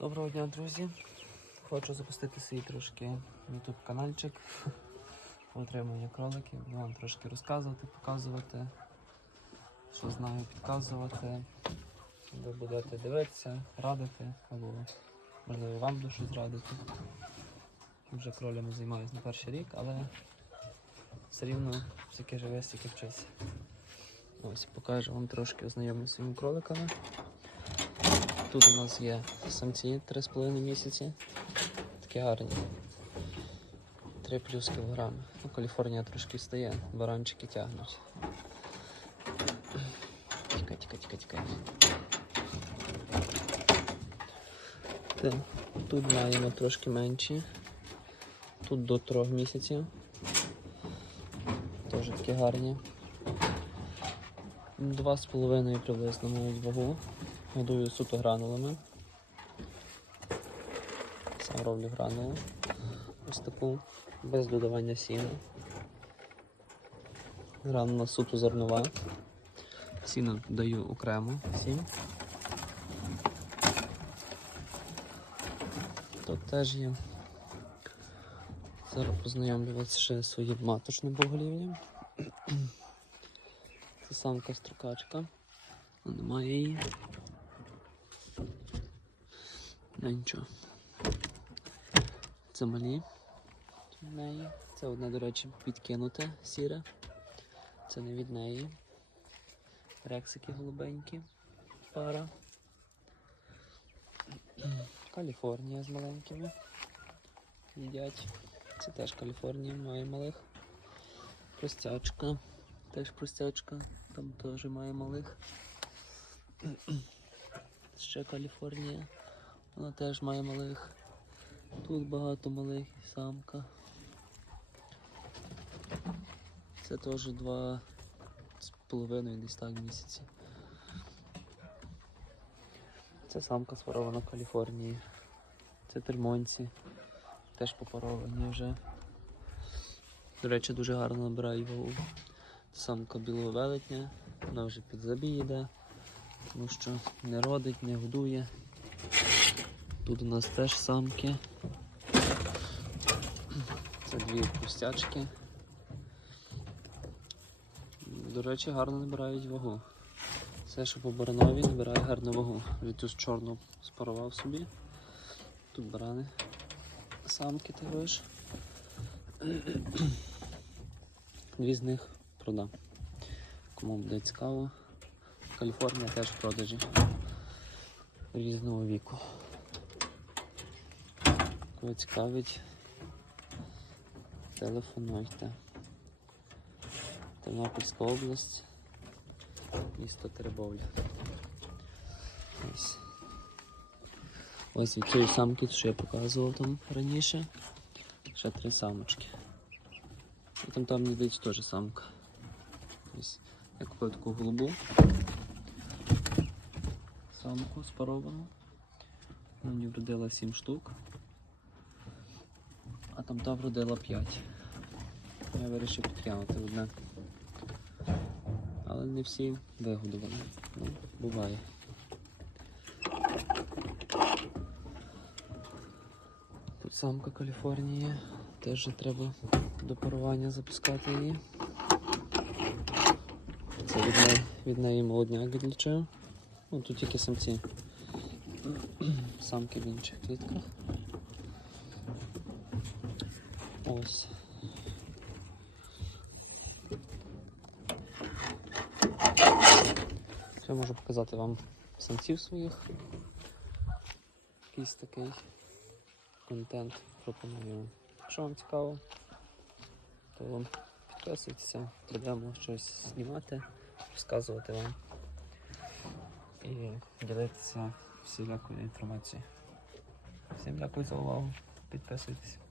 Доброго дня, друзі. Хочу запустити свій трошки YouTube каналчик. Отримання кроликів, буду вам трошки розказувати, показувати, що знаю, підказувати. Ви будете дивитися, радити, або можливо вам буду щось радити. Вже кролями займаюся не перший рік, але все рівно всяке живе, стільки вчиться. Ось покажу вам трошки ознайомлю з своїми кроликами. Тут у нас є самці 3,5 місяці. Такі гарні. 3 плюс кілограми. Ну, Каліфорнія трошки стає, баранчики тягнуть. Тікай, тікай, тікай, тікай. Тут маємо трошки менші. Тут до 3 місяців. Теж такі гарні. Два з половиною приблизно мають вагу. Годую суто гранулами. Сам роблю гранулу. Ось таку, без додавання сіна. Гранула суто зернова. Сіно даю окремо всім. Тут теж є. Зараз познайомлюватися ще своїм маточним поголів'ям. Це самка строкачка. Немає її. Ну нічого. Це малі. в неї. Це одне, до речі, підкинуте сіре. Це не від неї. Рексики голубенькі. Пара. Каліфорнія з маленькими. Їдять. Це теж Каліфорнія, має малих. Простячка. Теж простячка. Там теж має малих. Ще Каліфорнія. Вона теж має малих. Тут багато малих самка. Це теж два з половиною десь так місяці. Це самка спарована в Каліфорнії. Це тельмонці. Теж попаровані вже. До речі, дуже гарно набирає вагу. Самка білого велетня, вона вже під забій йде, тому що не родить, не годує. Тут у нас теж самки. Це дві пустячки. До речі, гарно набирають вагу. Все, що по баранові, набирає гарну вагу. Від тут чорну спарував собі. Тут барани. Самки також. Дві з них продам. Кому буде цікаво. Каліфорнія теж в продажі різного віку. Кого цікавить, телефонуйте. Тернопільська область, місто Теребовля. Ось. Ось від цієї самки, що я показував там раніше. Ще три самочки. І там там здається теж самка. Ось я купив таку голубу. Самку спаровану. Мені вродила 7 штук. А там та вродила 5. Я вирішив підтягнути одне. Але не всі вигодовані. Ну, буває. Тут самка Каліфорнії. Теж треба до парування запускати її. Це від неї, від неї молодняк відлічив. Ну, тут тільки самці. Самки в інших клітках. Ось. Ще можу показати вам самців своїх. Якийсь такий контент пропоную. Якщо вам цікаво, то підписуйтеся, будемо щось знімати, розказувати вам і ділитися всілякою інформацією. Всім дякую за увагу. Підписуйтесь.